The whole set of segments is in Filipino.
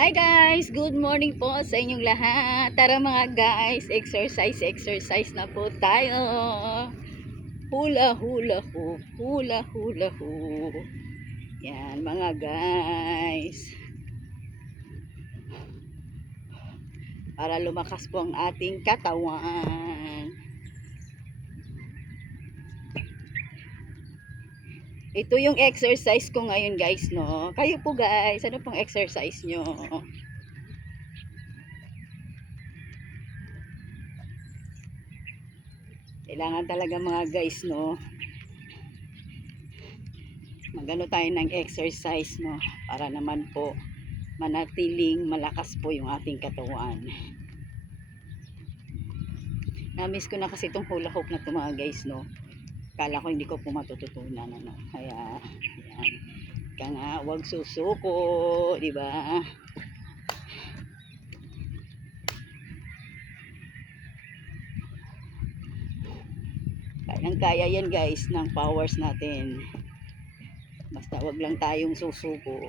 Hi guys! Good morning po sa inyong lahat. Tara mga guys, exercise na po tayo. Hula hula hoop, hula hula hoop. Yan mga guys. Para lumakas po ang ating katawan. Ito yung exercise ko ngayon guys, no? Kayo po guys, ano pong exercise nyo? Kailangan talaga mga guys, no? Magano tayo ng exercise, no? Para naman po manatiling malakas po yung ating katawan. Na-miss ko na kasi itong hula hoop na ito mga guys, no? Kala ko hindi ko po matututunan, ano? Kaya, yan. Kaya nga, huwag susuko, di ba? Kayang-kaya yan guys, ng powers natin. Basta wag lang tayong susuko.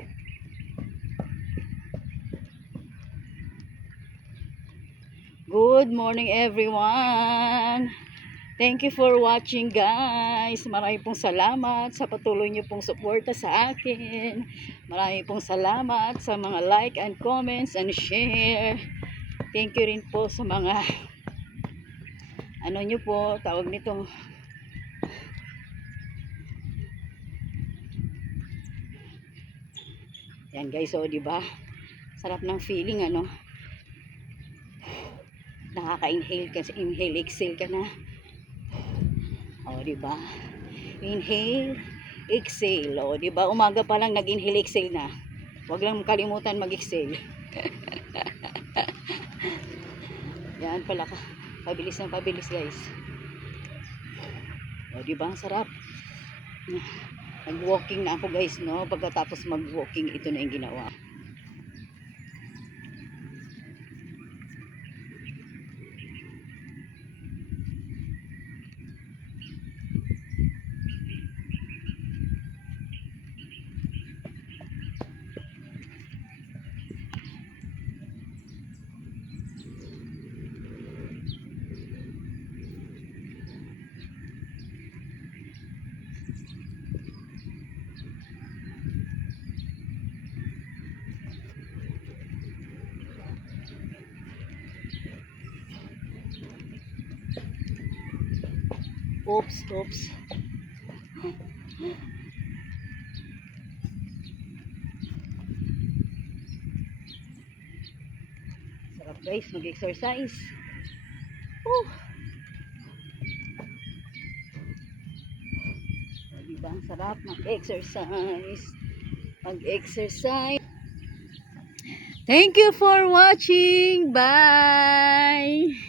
Good morning everyone! Thank you for watching guys. Marami pong salamat sa patuloy niyo pong suporta sa akin. Marami pong salamat sa mga like and comments and share. Thank you rin po sa mga ano niyo po, tawag nito. Yan guys, oh, di ba? Sarap ng feeling, ano? Nakaka-inhale kasi inhale, exhale ka na. Oh, di ba? Inhale, exhale. Oh, di ba? Umaga pa lang nag-inhale, exhale na. Huwag lang kalimutan mag-exhale. Yan pala ka. Pabilis ng pabilis, guys. Oh, di ba? Sarap. Nag-walking na ako, guys, no? Pagkatapos mag-walking, ito na yung ginawa. Oops. Sarap guys, mag-exercise. Diba? Sarap mag-exercise. Mag-exercise. Thank you for watching. Bye!